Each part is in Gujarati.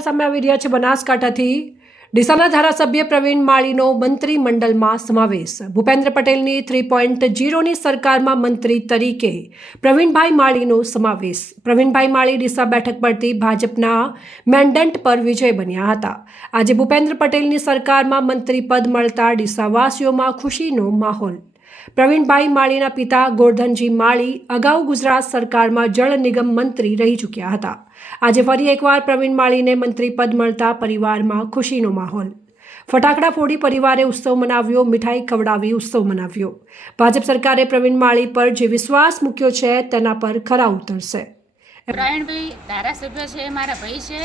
સમાચાર સામે આવી રહ્યા છે બનાસકાંઠાથી। ડીસાના ધારાસભ્ય પ્રવીણ માળીનો મંત્રીમંડળમાં સમાવેશ। ભૂપેન્દ્ર પટેલની 3.0ની સરકારમાં મંત્રી તરીકે પ્રવીણભાઈ માળીનો સમાવેશ। પ્રવીણભાઈ માળી ડીસા બેઠક પરથી ભાજપના મેન્ડેટ પર વિજય બન્યા હતા। આજે ભૂપેન્દ્ર પટેલની સરકારમાં મંત્રી પદ મળતા ડીસાવાસીઓમાં ખુશીનો માહોલ। પ્રવીણભાઈ માળીના પિતા ગોરધનજી માળી અગાઉ ગુજરાત સરકારમાં જળ નિગમ મંત્રી રહી ચૂક્યા હતા। આજે ફરી એકવાર પ્રવીણ માળીને મંત્રી પદ મળતા પરિવારમાં ખુશીનો માહોલ। ફટાકડા ફોડી પરિવારે ઉત્સવ મનાવ્યો, મીઠાઈ ખવડાવી ઉત્સવ મનાવ્યો। ભાજપ સરકારે પ્રવીણ માળી પર જે વિશ્વાસ મૂક્યો છે તેના પર ખરા ઉતરશે। પ્રવીણભાઈ ધારાસભ્ય છે, મારા ભાઈ છે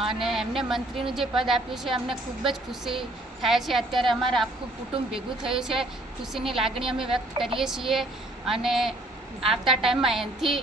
અને એમને મંત્રીનું જે પદ આપ્યું છે અમને ખૂબ જ ખુશી થાય છે। અત્યારે અમારે આખું કુટુંબ ભેગું થયું છે, ખુશીની લાગણી અમે વ્યક્ત કરીએ છીએ અને આવતા ટાઈમમાં એનાથી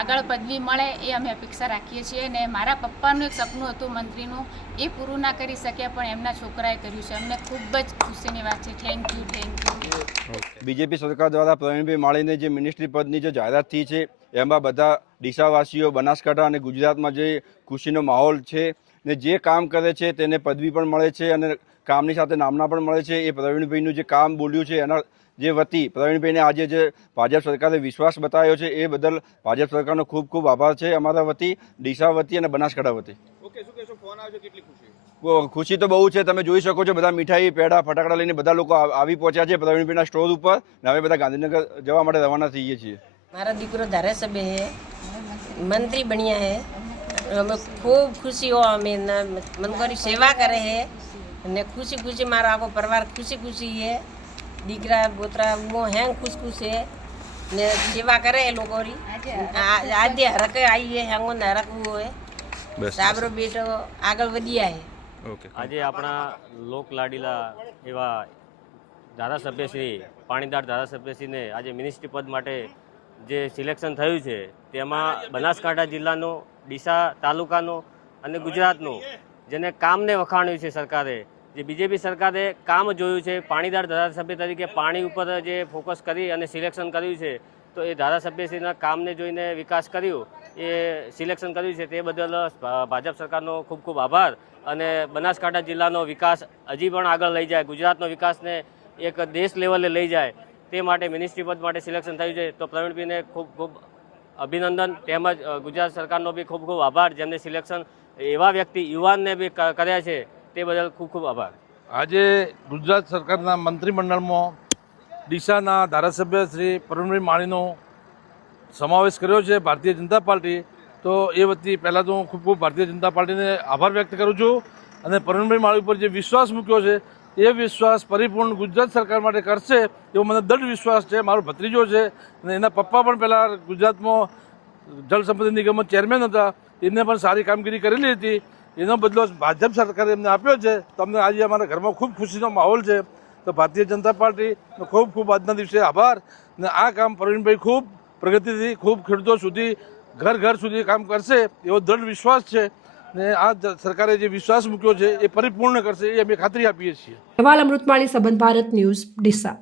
આગળ પદવી મળે એ અમે અપેક્ષા રાખીએ છીએ। અને મારા પપ્પાનું એક સપનું હતું મંત્રીનું, એ પૂરું ના કરી શક્યા પણ એમના છોકરાએ કર્યું છે। અમને ખૂબ જ ખુશીની વાત છે। Thank you. બીજેપી સરકાર દ્વારા પ્રવીણભાઈ માળીને જે મિનિસ્ટ્રી પદની જે જાહેરાત થઈ છે એમાં બધા ડીસાવાસીઓ, બનાસકાંઠા અને ગુજરાતમાં જે ખુશીનો માહોલ છે ને જે કામ કરે છે તેને પદવી પણ મળે છે અને કામની સાથે નામના પણ મળે છે। એ પ્રવીણભાઈનું જે કામ બોલ્યું છે એના જે વતી પ્રવીણભાઈને આજે જે ભાજપ સરકારે વિશ્વાસ બતાવ્યો છે એ બદલ ભાજપ સરકારનો ખૂબ ખૂબ આભાર છે અમારા વતી, ડીસા વતી અને બનાસકાંઠા વતી। ખુશી તો બહુ છે, તમે જોઈ શકો છો બધા મીઠાઈ, પેડા, ફટાકડા લઈને બધા લોકો આવી પહોંચ્યા છે પ્રવીણભાઈના સ્ટોર ઉપર ને હવે બધા ગાંધીનગર જવા માટે રવાના થઈએ છીએ। મારા દીકરો ધારાસભ્ય है, मंत्री बढ़िया है, हमें खूब खुशी हो, हमें मनकोरी सेवा करे है ने खुशी खुशी मारा आखो परिवार खुशी खुशी है। दीकरा बोतरा वो हैं खुश खुश है ने सेवा करे है लोगोरी। आद्य हरके आई है हैंगो न हरकવું है સાબરો બેટો આગળ વધ્યા है। આજે આપણા લોક લાડીલા એવા ધારાસભ્ય શ્રી પાણીદાર ધારાસભ્યશ્રીને આજે મિનિસ્ટ્રી પદ માટે જે સિલેક્શન થયું છે તેમાં બનાસકાંઠા જિલ્લાનો, ડીસા તાલુકાનો અને ગુજરાતનો જેને કામને વખાણ્યું છે સરકારે, જે બીજેપી સરકારે કામ જોયું છે, પાણીદાર ધારાસભ્ય તરીકે પાણી ઉપર જે ફોકસ કરી અને સિલેક્શન કર્યું છે તો એ ધારાસભ્યશ્રીના કામને જોઈને વિકાસ કર્યું, એ સિલેક્શન કર્યું છે તે બદલ ભાજપ સરકારનો ખૂબ ખૂબ આભાર। અને બનાસકાંઠા જિલ્લાનો વિકાસ હજી પણ આગળ લઈ જાય, ગુજરાતનો વિકાસને એક દેશ લેવલે લઈ જાય તે માટે મિનિસ્ટ્રી પદ માટે સિલેક્શન થયું છે તો પ્રવીણભાઈને ખૂબ ખૂબ અભિનંદન, તેમજ ગુજરાત સરકારનો બી ખૂબ ખૂબ આભાર જેમને સિલેક્શન એવા વ્યક્તિ યુવાનને બી કર્યા છે તે બદલ ખૂબ ખૂબ આભાર। આજે ગુજરાત સરકારના મંત્રીમંડળમાં ડીસાના ધારાસભ્ય શ્રી પ્રવીણભાઈ માળીનો સમાવેશ કર્યો છે ભારતીય જનતા પાર્ટી। તો એ વતી પહેલાં તો હું ખૂબ ખૂબ ભારતીય જનતા પાર્ટીને આભાર વ્યક્ત કરું છું અને પ્રવીણભાઈ માળી ઉપર જે વિશ્વાસ મૂક્યો છે એ વિશ્વાસ પરિપૂર્ણ ગુજરાત સરકાર માટે કરશે એવો મને દૃઢ વિશ્વાસ છે। મારો ભત્રીજો છે અને એના પપ્પા પણ પહેલાં ગુજરાતમાં જળ સંપત્તિ નિગમમાં ચેરમેન હતા, એમને પણ સારી કામગીરી કરેલી હતી, એનો બદલો ભાજપ સરકારે એમને આપ્યો છે। તો અમને આજે અમારા ઘરમાં ખૂબ ખુશીનો માહોલ છે। તો ભારતીય જનતા પાર્ટીનો ખૂબ ખૂબ આજના દિવસે આભાર ને આ કામ પ્રવીણભાઈ ખૂબ પ્રગતિથી ખૂબ ખેડૂતો સુધી ઘર ઘર સુધી કામ કરશે એવો દૃઢ વિશ્વાસ છે ને આ સરકારે જે વિશ્વાસ મૂક્યો છે એ પરિપૂર્ણ કરશે એ અમે ખાતરી આપીએ છીએ। અહેવાલ અમૃતમાળી, સંબંધ ભારત ન્યૂઝ, ડીસા।